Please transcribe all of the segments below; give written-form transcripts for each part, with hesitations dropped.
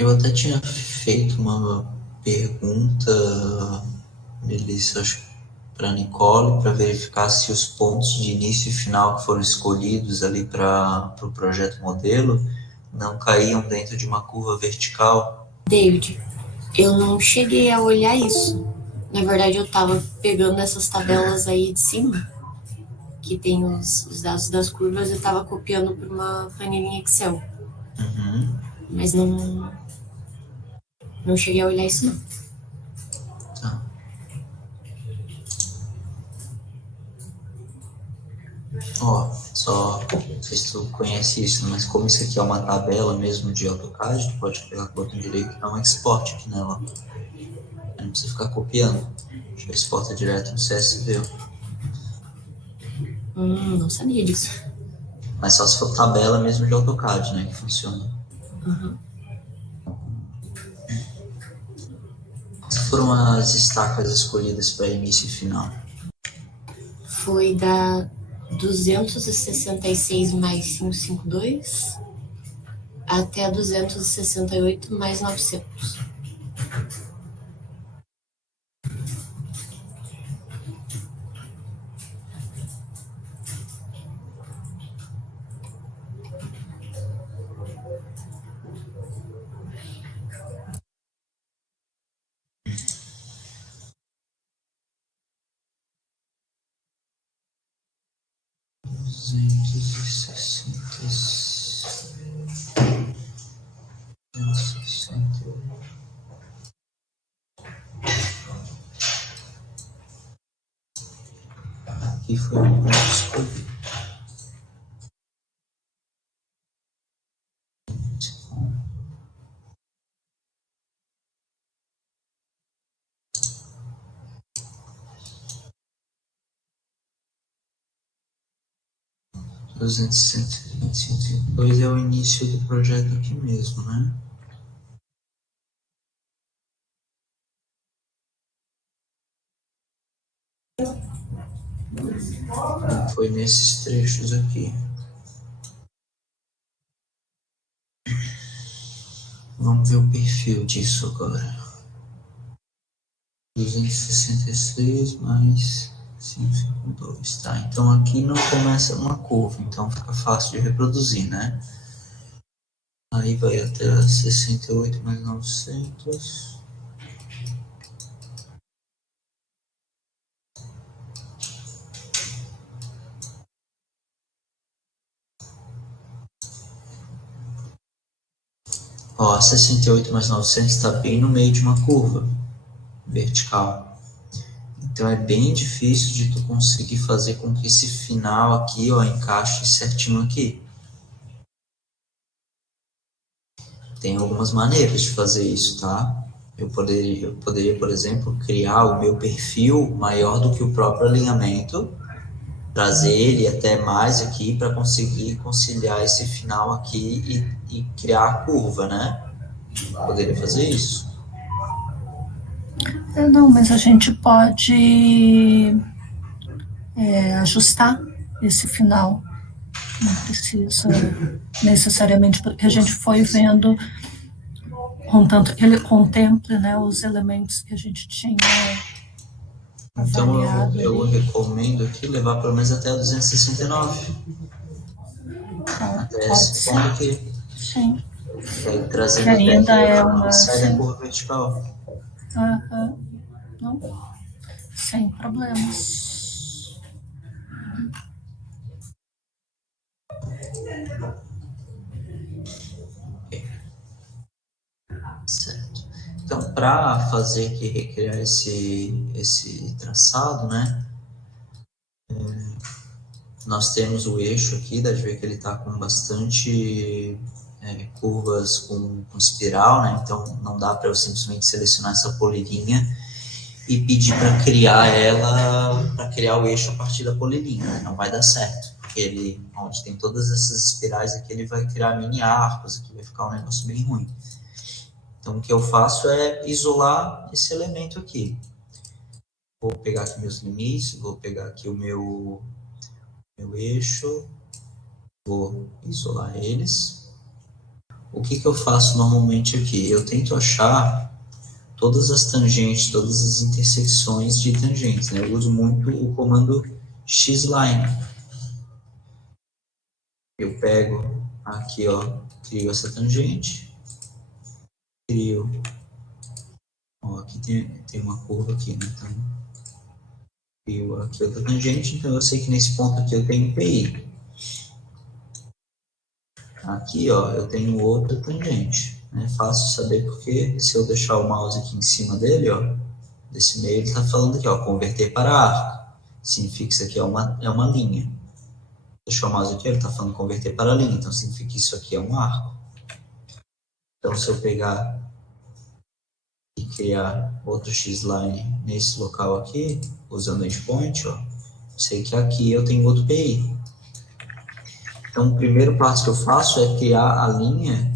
Eu até tinha feito uma pergunta, Melissa, acho para Nicole, para verificar se os pontos de início e final que foram escolhidos ali para o projeto modelo não caíam dentro de uma curva vertical. David, eu não cheguei a olhar isso. Na verdade, eu estava pegando essas tabelas aí de cima, que tem os dados das curvas, eu estava copiando para uma planilha Excel. Uhum. Mas não cheguei a olhar isso, não. Tá. Ó, só não sei se tu conhece isso, mas como isso aqui é uma tabela mesmo de AutoCAD, tu pode pegar com o botão direito e dar um export aqui nela. Aí não precisa ficar copiando. Já exporta direto no CSV. Não sabia disso. Mas só se for tabela mesmo de AutoCAD, né, que funciona. Uhum. Quais foram as estacas escolhidas para início e final? Foi da 266 mais 552 até a 268 mais 900. Aqui foi o ponto escolhido. Duzentos e sessenta e cinco dois é o início do projeto aqui mesmo, né? Foi nesses trechos aqui. Vamos ver o perfil disso agora. 266 mais 552, tá? Então aqui não começa uma curva, então fica fácil de reproduzir, né? Aí vai até 68 mais 900. Ó, 68 mais 900 está bem no meio de uma curva vertical. Então é bem difícil de tu conseguir fazer com que esse final aqui, ó, encaixe certinho aqui. Tem algumas maneiras de fazer isso, tá? Eu poderia, por exemplo, criar o meu perfil maior do que o próprio alinhamento, trazer ele até mais aqui para conseguir conciliar esse final aqui e criar a curva, né? Poderia fazer isso. Não, mas a gente pode ajustar esse final. Não precisa necessariamente, porque a gente foi vendo, contanto que ele contemple, né, os elementos que a gente tinha Então avaliado eu ali. recomendo aqui levar pelo menos até 269, até Pode esse ponto ser, aqui. sim. Daí Que trazendo até ainda aqui, é ele uma, sai da sim. curva vertical. Não, sem problemas. Certo. Então, para fazer aqui, recriar esse traçado, né? Nós temos o eixo aqui, dá de ver que ele está com bastante curvas com espiral, né? Então, não dá para eu simplesmente selecionar essa polilinha e pedir para criar ela, para criar o eixo a partir da polilinha, né? Não vai dar certo, porque ele, onde tem todas essas espirais aqui, ele vai criar mini arcos, aqui vai ficar um negócio bem ruim. Então, o que eu faço é isolar esse elemento aqui. Vou pegar aqui meus limites, vou pegar aqui o meu eixo, vou isolar eles. o que eu faço normalmente aqui? Eu tento achar todas as tangentes, todas as intersecções de tangentes, né? Eu uso muito o comando xline. Eu pego aqui, ó, crio essa tangente, crio, ó, aqui tem uma curva aqui, né? Então, crio aqui outra tangente, então eu sei que nesse ponto aqui eu tenho PI. Aqui, ó, eu tenho outra tangente. É fácil saber porque se eu deixar o mouse aqui em cima dele, ó, desse meio, ele está falando aqui, ó, converter para arco. Significa que isso aqui é uma linha. Deixa o mouse aqui, ele está falando converter para linha, então significa que isso aqui é um arco. Então, se eu pegar e criar outro xline nesse local aqui, usando endpoint, ó, sei que aqui eu tenho outro PI. Então, o primeiro passo que eu faço é criar a linha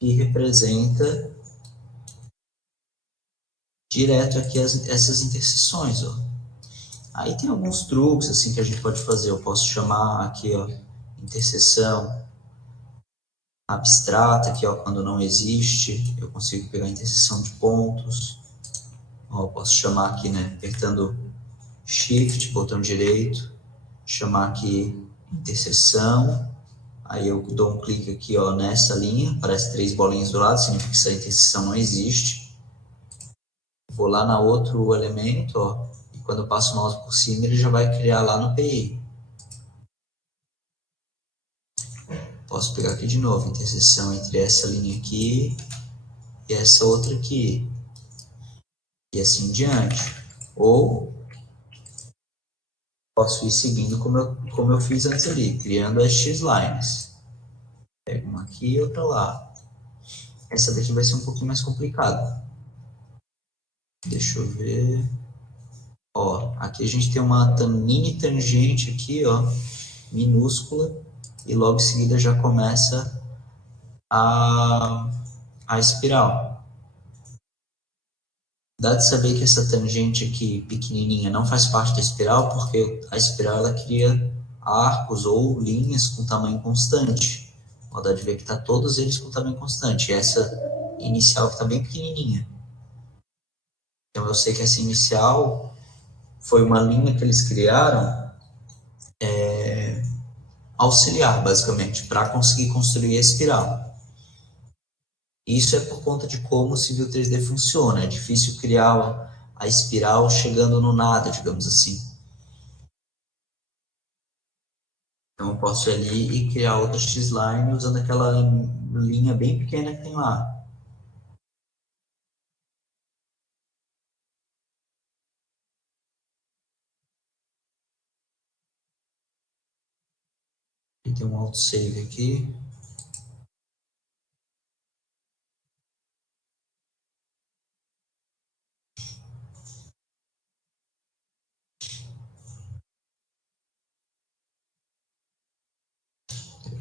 que representa direto aqui essas interseções, ó. Aí tem alguns truques assim que a gente pode fazer. Eu posso chamar aqui, ó, interseção abstrata, que ó, quando não existe, eu consigo pegar a interseção de pontos. Ó, eu posso chamar aqui, né, apertando Shift, botão direito, chamar aqui interseção. Aí eu dou um clique aqui, ó, nessa linha, aparece 3 bolinhas do lado, significa que essa interseção não existe. Vou lá na outro elemento, ó, e quando eu passo o mouse por cima, ele já vai criar lá no PI. Posso pegar aqui de novo, interseção entre essa linha aqui e essa outra aqui. E assim em diante. Ou posso ir seguindo como eu fiz antes ali, criando as X-lines. Pego uma aqui e outra lá. Essa daqui vai ser um pouquinho mais complicada. Deixa eu ver. Ó, aqui a gente tem uma mini tangente aqui, ó, minúscula, e logo em seguida já começa a espiral. Dá de saber que essa tangente aqui pequenininha não faz parte da espiral, porque a espiral ela cria arcos ou linhas com tamanho constante. Ó, dá de ver que tá todos eles com tamanho constante. E essa inicial que está bem pequenininha. Então eu sei que essa inicial foi uma linha que eles criaram auxiliar, basicamente, para conseguir construir a espiral. Isso é por conta de como o Civil 3D funciona. É difícil criar a espiral chegando no nada, digamos assim. Então eu posso ir ali e criar outra X-line usando aquela linha bem pequena que tem lá. E tem um autosave aqui.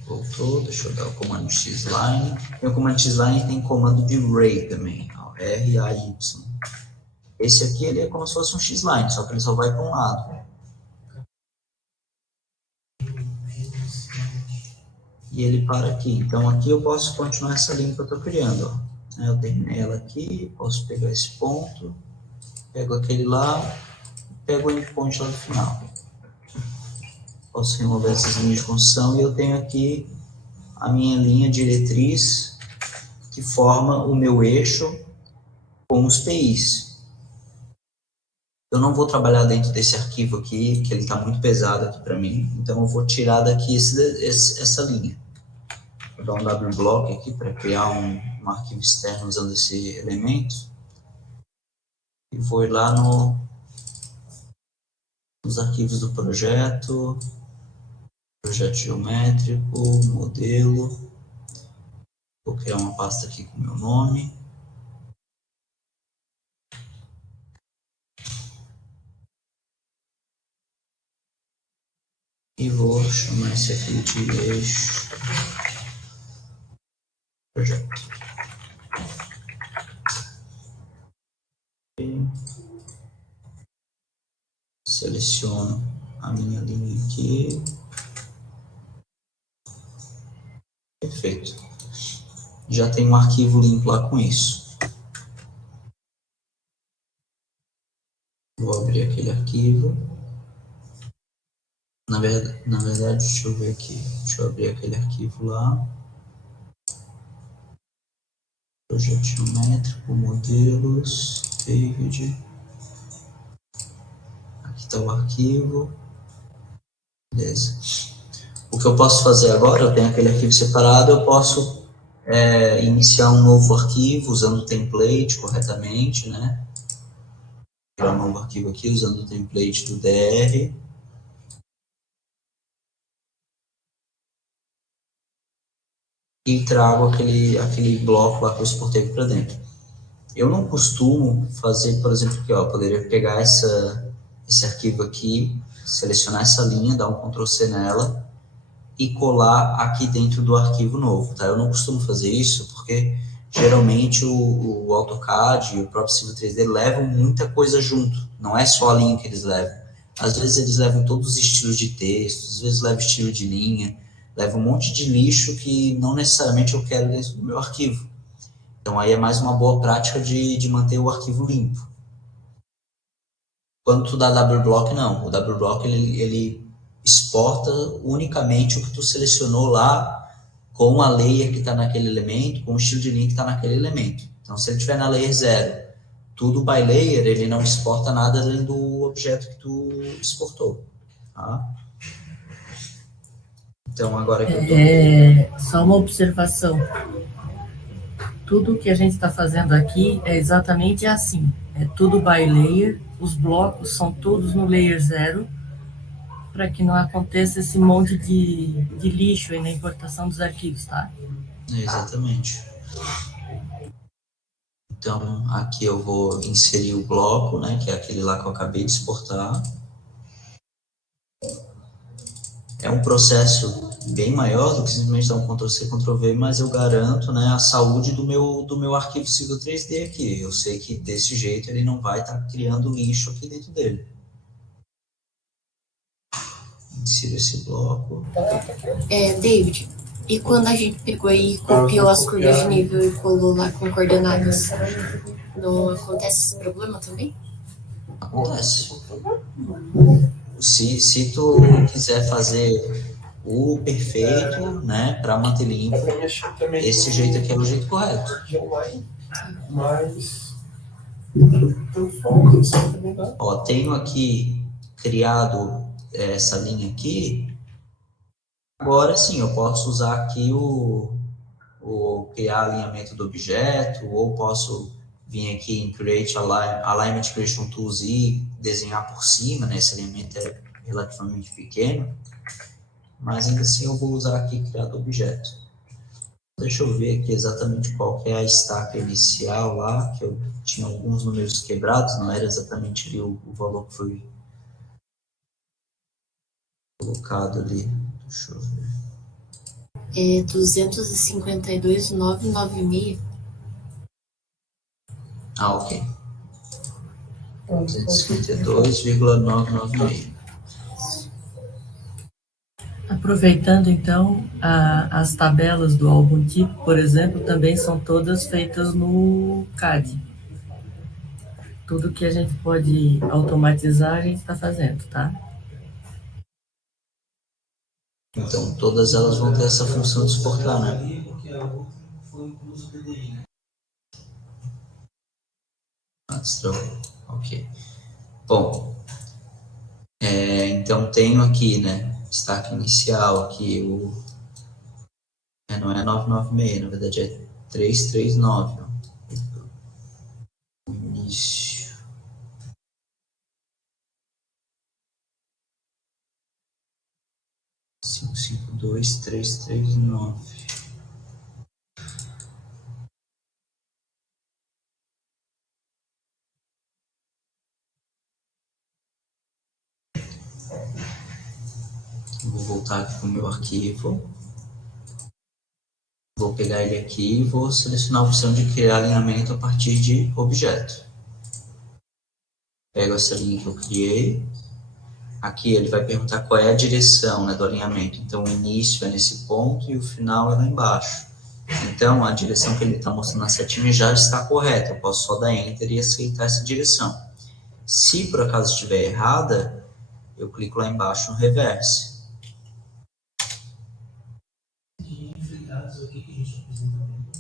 Voltou, deixa eu dar o comando X-line. E o comando X-line tem comando de Ray também, ó, R-A-Y. Esse aqui ele é como se fosse um X-line, só que ele só vai para um lado. E ele para aqui. Então aqui eu posso continuar essa linha que eu estou criando. Ó. Eu terminei ela aqui, posso pegar esse ponto, pego aquele lá, pego o endpoint lá do final. Posso remover essas linhas de construção e eu tenho aqui a minha linha diretriz que forma o meu eixo com os PIs. Eu não vou trabalhar dentro desse arquivo aqui, que ele está muito pesado aqui para mim, então eu vou tirar daqui essa linha. Vou dar um wblock aqui para criar um arquivo externo usando esse elemento. E vou ir lá nos arquivos do projeto geométrico, modelo. Vou criar uma pasta aqui com o meu nome. E vou chamar esse aqui de eixo projeto. E seleciono a minha linha aqui. Perfeito. Já tem um arquivo limpo lá com isso. Vou abrir aquele arquivo. Na verdade, deixa eu ver aqui. Deixa eu abrir aquele arquivo lá. Projeto geométrico, modelos, David. Aqui está o arquivo. Beleza. O que eu posso fazer agora, eu tenho aquele arquivo separado, eu posso iniciar um novo arquivo usando o template corretamente, né? Criar um novo arquivo aqui usando o template do DR. E trago aquele bloco lá que eu exportei para dentro. Eu não costumo fazer, por exemplo, aqui, ó, eu poderia pegar esse arquivo aqui, selecionar essa linha, dar um Ctrl+C nela e colar aqui dentro do arquivo novo, tá? Eu não costumo fazer isso porque geralmente o AutoCAD e o próprio Civil 3D levam muita coisa junto, não é só a linha que eles levam. Às vezes eles levam todos os estilos de texto, às vezes levam estilo de linha, leva um monte de lixo que não necessariamente eu quero dentro do meu arquivo. Então, aí é mais uma boa prática de manter o arquivo limpo. Quando tu dá WBlock, não. O WBlock, ele exporta unicamente o que tu selecionou lá com a layer que está naquele elemento, com o estilo de linha que está naquele elemento. Então, se ele estiver na layer 0, tudo by layer, ele não exporta nada dentro do objeto que tu exportou. Tá? Então, agora que eu tô... Só uma observação. Tudo que a gente está fazendo aqui é exatamente assim. É tudo by layer, os blocos são todos no layer 0, para que não aconteça esse monte de lixo aí na importação dos arquivos, tá? Exatamente. Então, aqui eu vou inserir o bloco, né, que é aquele lá que eu acabei de exportar. É um processo bem maior do que simplesmente dar um Ctrl+C, Ctrl+V, mas eu garanto, né, a saúde do meu arquivo Civil 3D aqui. Eu sei que desse jeito ele não vai estar criando lixo aqui dentro dele. Insiro esse bloco. David, e quando a gente pegou e copiou as curvas de nível e colou lá com coordenadas, não acontece esse problema também? Acontece. Se tu quiser fazer o perfeito, né, para manter limpo, esse jeito aqui é o jeito correto. Ó, tenho aqui criado essa linha aqui. Agora sim, eu posso usar aqui o criar alinhamento do objeto, ou posso vir aqui em Create Alignment Creation Tools e desenhar por cima, né? Esse alinhamento é relativamente pequeno, mas ainda assim eu vou usar aqui criar do objeto. Deixa eu ver aqui exatamente qual que é a estaca inicial lá, que eu tinha alguns números quebrados, não era exatamente ali o valor que foi colocado ali. Deixa eu ver. 252.996. Ah, ok. 252,996. Aproveitando, então, as tabelas do álbum tipo, por exemplo, também são todas feitas no CAD. Tudo que a gente pode automatizar, a gente está fazendo, tá? Então, todas elas vão ter essa função de exportar, né? Ok. Bom, então tenho aqui, né, destaque inicial aqui, não é 996, na verdade é 339, ó. Início. Cinco, 2, 3, 3, 9. Vou voltar aqui para o meu arquivo. Vou pegar ele aqui e vou selecionar a opção de criar alinhamento a partir de objeto. Pego essa linha que eu criei. Aqui ele vai perguntar qual é a direção, né, do alinhamento. Então o início é nesse ponto e o final é lá embaixo. Então, a direção que ele está mostrando na setinha já está correta. Eu posso só dar Enter e aceitar essa direção. Se por acaso estiver errada, eu clico lá embaixo no Reverse.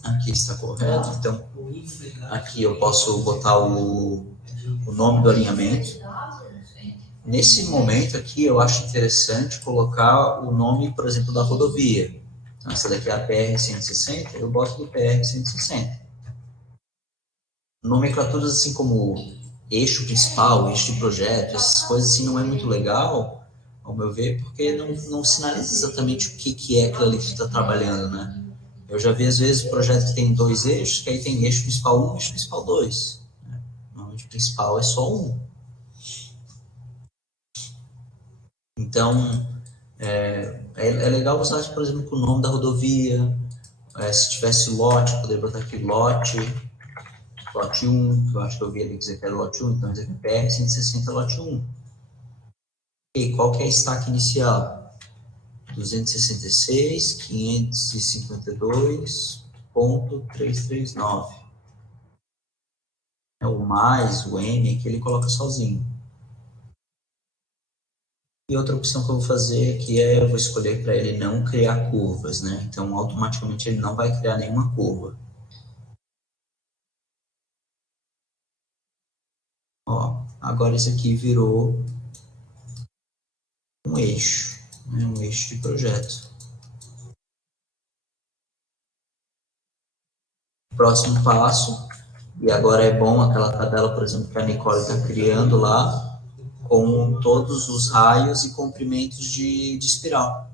Aqui está correto. Então, aqui eu posso botar o nome do alinhamento. Nesse momento aqui, eu acho interessante colocar o nome, por exemplo, da rodovia. Então, essa daqui é a PR-160, eu boto do PR-160. Nomenclaturas assim como eixo principal, eixo de projeto, essas coisas assim não é muito legal, ao meu ver, porque não sinaliza exatamente o que é aquilo ali que você está trabalhando, né? Eu já vi, às vezes, projetos que tem 2 eixos, que aí tem eixo principal 1 e eixo principal 2. Né? Normalmente o principal é só um. Então, é legal usar, por exemplo, o nome da rodovia. Se tivesse lote, eu poderia botar aqui lote 1, que eu acho que eu vi ali dizer que era lote 1, então dizer que é PR-160 lote 1. E qual que é a stack inicial? 266.552.339. O mais, o M, que ele coloca sozinho. E outra opção que eu vou fazer aqui eu vou escolher para ele não criar curvas, né? Então, automaticamente ele não vai criar nenhuma curva. Ó, agora esse aqui virou um eixo, né? Um eixo de projeto. Próximo passo, e agora é bom aquela tabela, por exemplo, que a Nicole está criando lá, com todos os raios e comprimentos de espiral.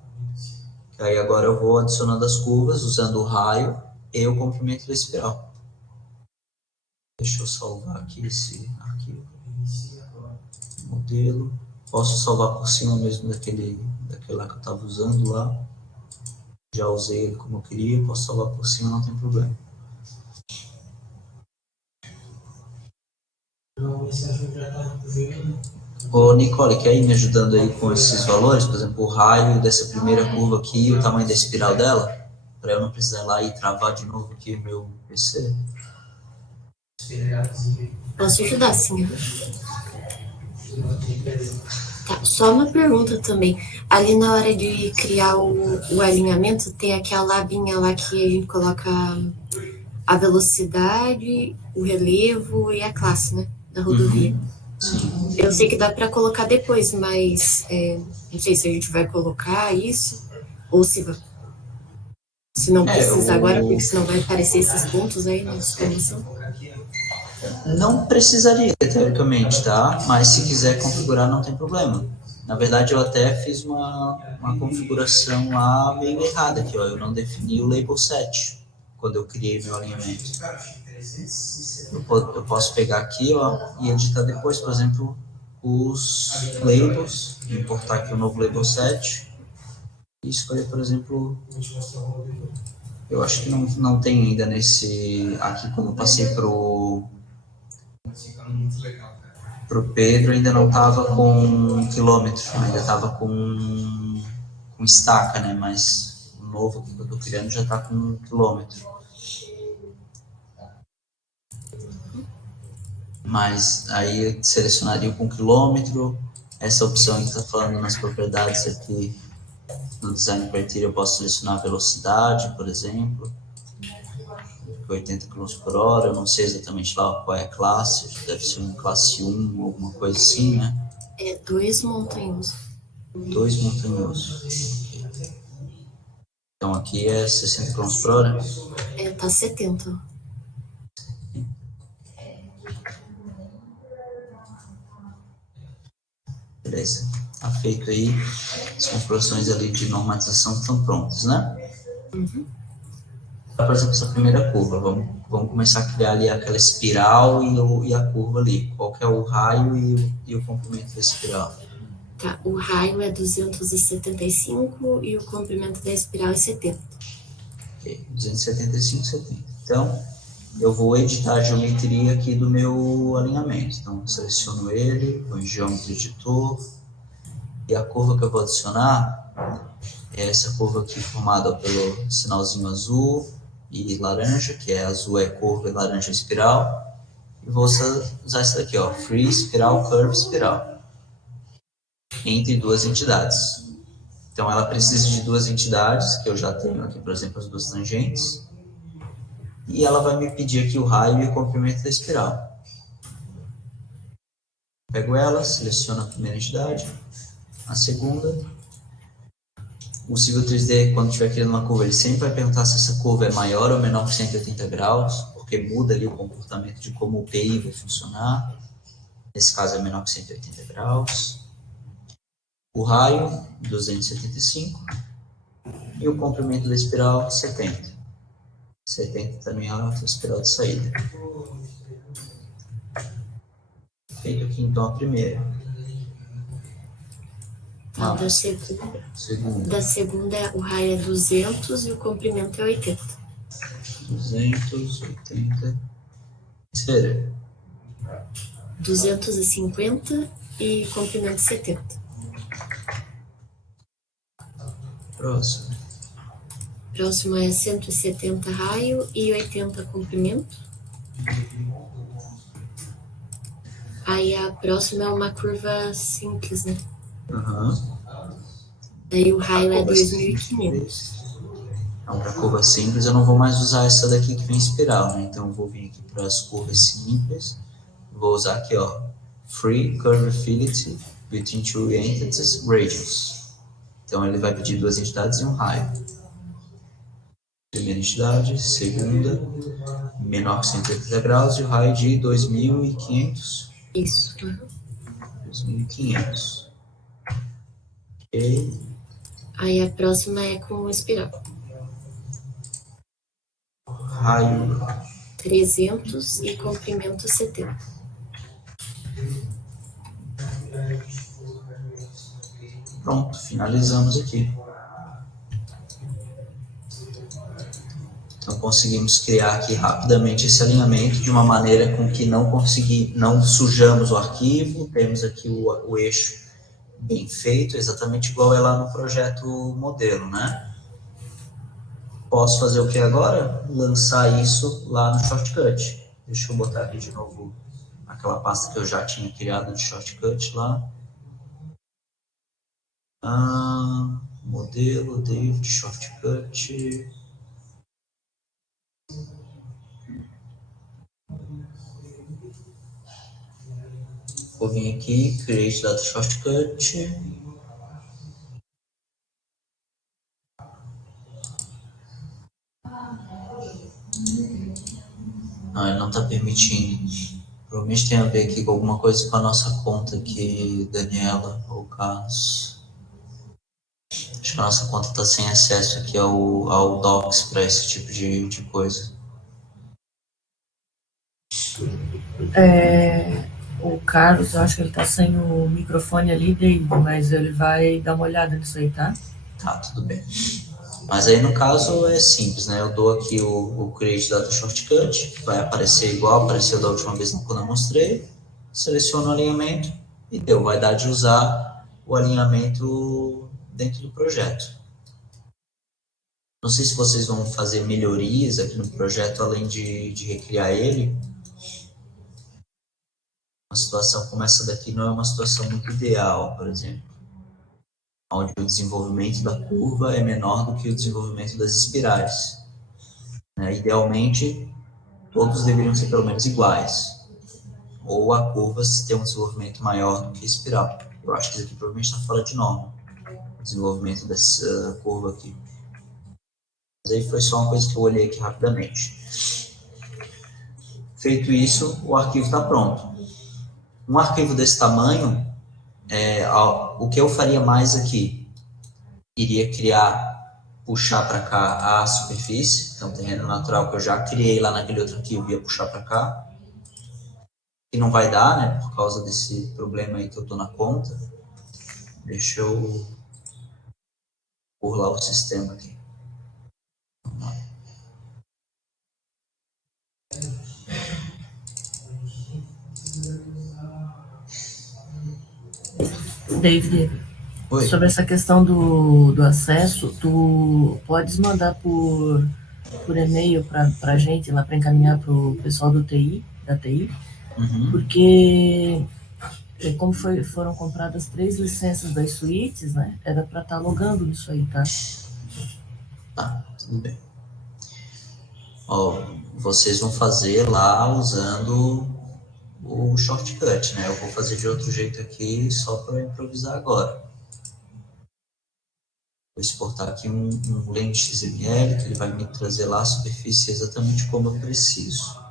Aí agora eu vou adicionando as curvas, usando o raio e o comprimento da espiral. Deixa eu salvar aqui esse arquivo. Modelo. Posso salvar por cima mesmo daquele lá que eu estava usando lá. Já usei ele como eu queria, posso salvar por cima, não tem problema. Ô, Nicole, quer ir me ajudando aí com esses valores? Por exemplo, o raio dessa primeira curva aqui e o tamanho da espiral dela? Para eu não precisar ir lá e travar de novo aqui o meu PC. Posso ajudar, sim. Tá, só uma pergunta também. Ali na hora de criar o alinhamento, tem aquela abinha lá que a gente coloca a velocidade, o relevo e a classe, né? Da rodovia. Sim. Eu sei que dá para colocar depois, mas não sei se a gente vai colocar isso ou se não precisa agora, porque senão vai aparecer esses pontos aí na exclamação. Não precisaria, teoricamente, tá? Mas se quiser configurar, não tem problema. Na verdade, eu até fiz uma configuração lá meio errada aqui, ó. Eu não defini o label set quando eu criei meu alinhamento. Eu posso pegar aqui, ó, e editar depois, por exemplo, os labels, importar aqui o novo label set e escolher, por exemplo, eu acho que não tem ainda nesse, aqui quando eu passei pro Pedro, ainda não estava com quilômetro, ainda estava com estaca, né, mas o novo que eu estou criando já está com quilômetro. Mas aí eu selecionaria com quilômetro, essa opção que está falando nas propriedades aqui no Design Criteria, eu posso selecionar a velocidade, por exemplo, 80 km por hora, eu não sei exatamente lá qual é a classe, deve ser uma classe 1, alguma coisa assim, né? 2 montanhoso. 2 montanhoso. Então aqui é 60 km por hora? Tá 70. Beleza, tá feito aí, as configurações ali de normalização estão prontas, né? Uhum. Por exemplo, essa primeira curva, vamos começar a criar ali aquela espiral e a curva ali, qual que é o raio e o comprimento da espiral? Tá, o raio é 275 e o comprimento da espiral é 70. Ok, 275, 70. Então, eu vou editar a geometria aqui do meu alinhamento. Então, seleciono ele, vou em Geometry Editor, e a curva que eu vou adicionar é essa curva aqui formada pelo sinalzinho azul, e laranja, que é azul é curva e laranja é espiral. E vou usar isso daqui, ó, free, espiral, curve, espiral. Entre duas entidades. Então, ela precisa de duas entidades, que eu já tenho aqui, por exemplo, as duas tangentes. E ela vai me pedir aqui o raio e o comprimento da espiral. Pego ela, seleciono a primeira entidade, a segunda. O Civil 3D, quando estiver criando uma curva, ele sempre vai perguntar se essa curva é maior ou menor que 180 graus, porque muda ali o comportamento de como o PI vai funcionar. Nesse caso é menor que 180 graus. O raio, 275. E o comprimento da espiral, 70. 70 também é a espiral de saída. Feito aqui então a primeira. Tá, da segunda, o raio é 200 e o comprimento é 80. 280. Terceira. 250 e comprimento 70. Próximo. Próximo é 170 raio e 80 comprimento. Aí a próxima é uma curva simples, né? Uhum. Aí o raio é 2.500. Então, para curva simples, eu não vou mais usar essa daqui que vem espiral, né? Então, eu vou vir aqui para as curvas simples. Vou usar aqui, ó, Free Curve Affinity Between Two Entities Radius. Então, ele vai pedir duas entidades e um raio. Primeira entidade, segunda, menor que 180 graus e o raio de 2.500. Isso. 2.500. Ok. Aí a próxima é com espiral. Raio 300 e comprimento 70. Pronto, finalizamos aqui. Então conseguimos criar aqui rapidamente esse alinhamento de uma maneira com que não sujamos o arquivo, temos aqui o eixo bem feito, exatamente igual é lá no projeto modelo, né? Posso fazer o que agora? Lançar isso lá no Shortcut. Deixa eu botar aqui de novo aquela pasta que eu já tinha criado de Shortcut lá. Modelo, David, Shortcut. Vou vir aqui, Create Data Shortcut. Não, ele não está permitindo. Provavelmente tem a ver aqui com alguma coisa com a nossa conta aqui, Daniela ou Carlos. Acho que a nossa conta está sem acesso aqui ao Docs para esse tipo de coisa. O Carlos, eu acho que ele está sem o microfone ali, David, mas ele vai dar uma olhada nisso aí, tá? Tá, tudo bem. Mas aí no caso é simples, né? Eu dou aqui o Create Data Shortcut, que vai aparecer igual apareceu da última vez quando eu mostrei. Seleciono o alinhamento e deu. Vai dar de usar o alinhamento dentro do projeto. Não sei se vocês vão fazer melhorias aqui no projeto, além de recriar ele. Uma situação como essa daqui não é uma situação muito ideal, por exemplo, onde o desenvolvimento da curva é menor do que o desenvolvimento das espirais. Idealmente, todos deveriam ser pelo menos iguais, ou a curva se tem um desenvolvimento maior do que a espiral. Eu acho que isso aqui provavelmente está fora de norma, o desenvolvimento dessa curva aqui. Mas aí foi só uma coisa que eu olhei aqui rapidamente. Feito isso, o arquivo está pronto. Um arquivo desse tamanho, o que eu faria mais aqui? Iria puxar para cá a superfície, então terreno natural que eu já criei lá naquele outro arquivo, ia puxar para cá. E não vai dar, né, por causa desse problema aí que eu estou na conta. Deixa eu burlar o sistema aqui. Vamos lá. David, Oi. sobre essa questão do acesso, tu podes mandar por por e-mail para a gente, lá para encaminhar para o pessoal da TI, porque como foram compradas 3 licenças das suítes, né? Era para estar logando nisso aí, tá? Tá, tudo bem. Ó, vocês vão fazer lá usando o shortcut, né? Eu vou fazer de outro jeito aqui, só para improvisar agora. Vou exportar aqui um lente XML, que ele vai me trazer lá a superfície exatamente como eu preciso.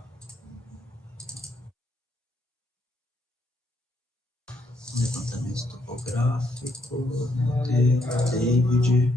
Levantamento topográfico, modelo, David.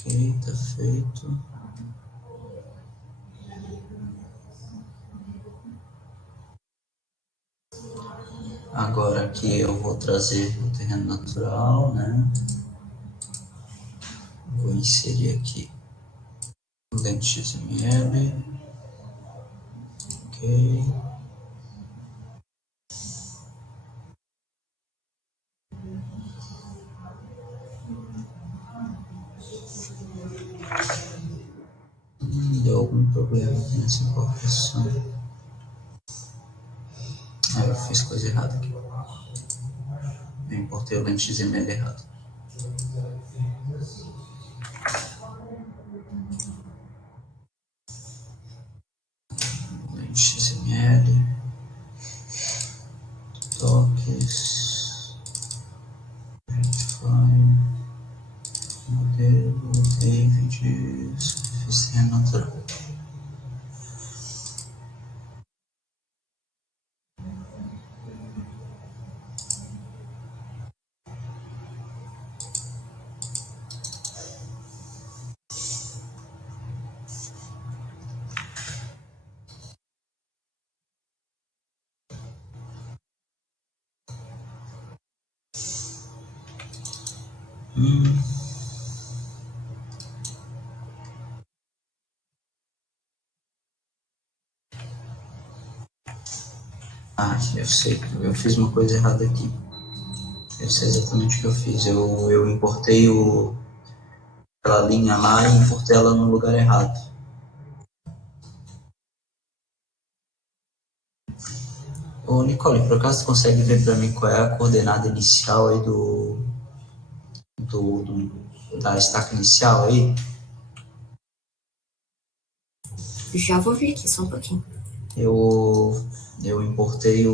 Ok, tá feito. Agora aqui eu vou trazer o terreno natural, né? Vou inserir aqui o lente XML. Ok. Deu algum problema nessa importação. Eu fiz coisa errada aqui. Eu importei o lente XML errado. Lente XML. Toques. Redfine. Modelo. David. Superfície natural. Eu sei, eu fiz uma coisa errada aqui. Eu sei exatamente o que eu fiz. Eu importei aquela linha lá e importei ela no lugar errado. Ô, Nicole, por acaso tu consegue ver para mim qual é a coordenada inicial aí da estaca inicial aí? Já vou ver aqui, só um pouquinho. Eu importei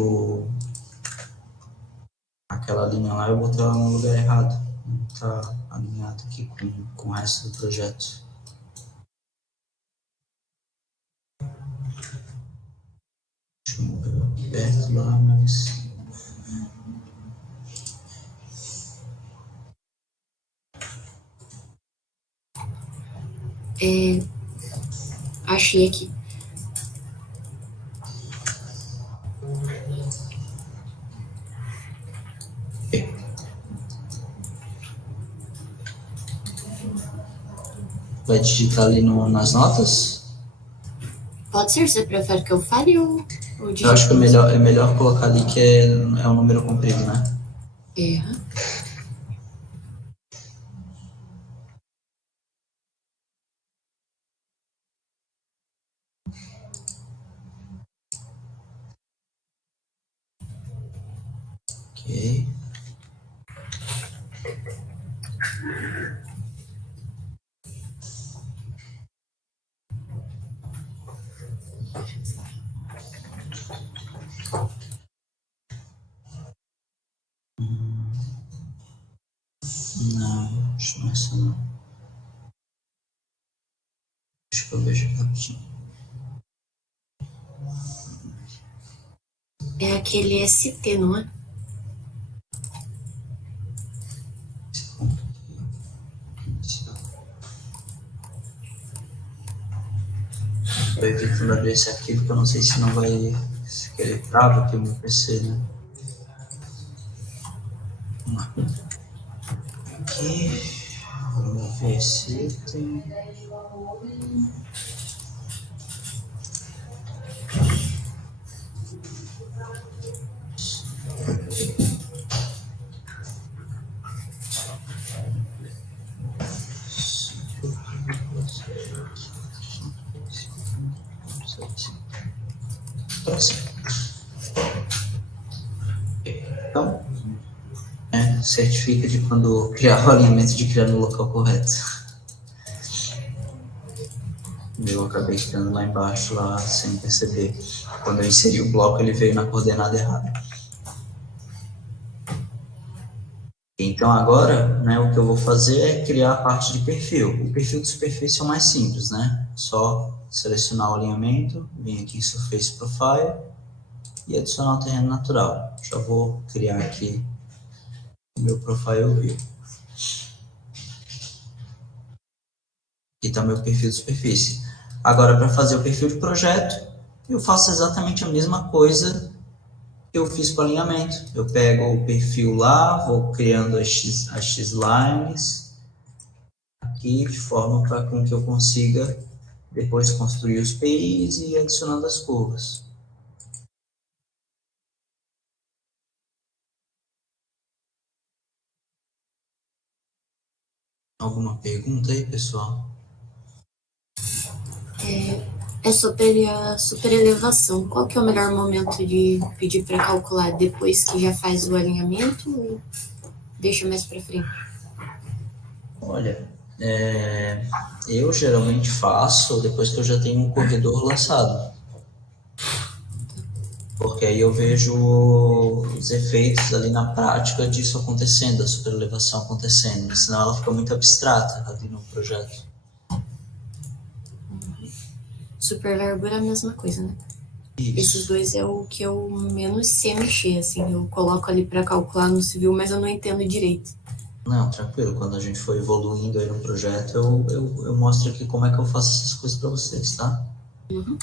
aquela linha lá, eu botei ela no lugar errado. Não tá alinhado aqui com o resto do projeto. Deixa eu ver perto lá, mas... Achei aqui. Vai digitar ali nas notas? Pode ser, você prefere que eu fale ou Eu acho que é melhor colocar ali que é um número comprido, né? É. Ok. Não, acho que não é essa não. Acho que eu vejo rapidinho. É aquele ST, não é? Esse ponto aqui, inicial. Estou evitando abrir esse arquivo, que eu não sei se não vai querer trava aqui o meu PC, né? Vamos lá. Aqui, vamos ver se tem... Então, certifica de quando criar o alinhamento de criar no local correto. Eu acabei criando lá embaixo, lá sem perceber. Quando eu inseri o bloco, ele veio na coordenada errada. Então agora, né, o que eu vou fazer é criar a parte de perfil. O perfil de superfície é o mais simples, né? Só selecionar o alinhamento, vir aqui em Surface Profile e adicionar o terreno natural. Já vou criar aqui o meu Profile View. Aqui está meu perfil de superfície. Agora, para fazer o perfil de projeto, eu faço exatamente a mesma coisa que eu fiz com o alinhamento. Eu pego o perfil lá, vou criando as X-lines aqui, de forma para que eu consiga depois construir os PIs e ir adicionando as curvas. Alguma pergunta aí, pessoal? É sobre a superelevação. Qual que é o melhor momento de pedir para calcular? Depois que já faz o alinhamento ou deixa mais para frente? Olha, eu geralmente faço depois que eu já tenho um corredor lançado. Porque aí eu vejo os efeitos ali na prática disso acontecendo, a superelevação acontecendo. Senão ela fica muito abstrata ali no projeto. Superverbura é a mesma coisa, né? Isso. Esses dois é o que eu menos sei mexer, assim. Eu coloco ali para calcular no civil, mas eu não entendo direito. Não, tranquilo. Quando a gente for evoluindo aí no projeto, eu mostro aqui como é que eu faço essas coisas para vocês, tá? Uhum.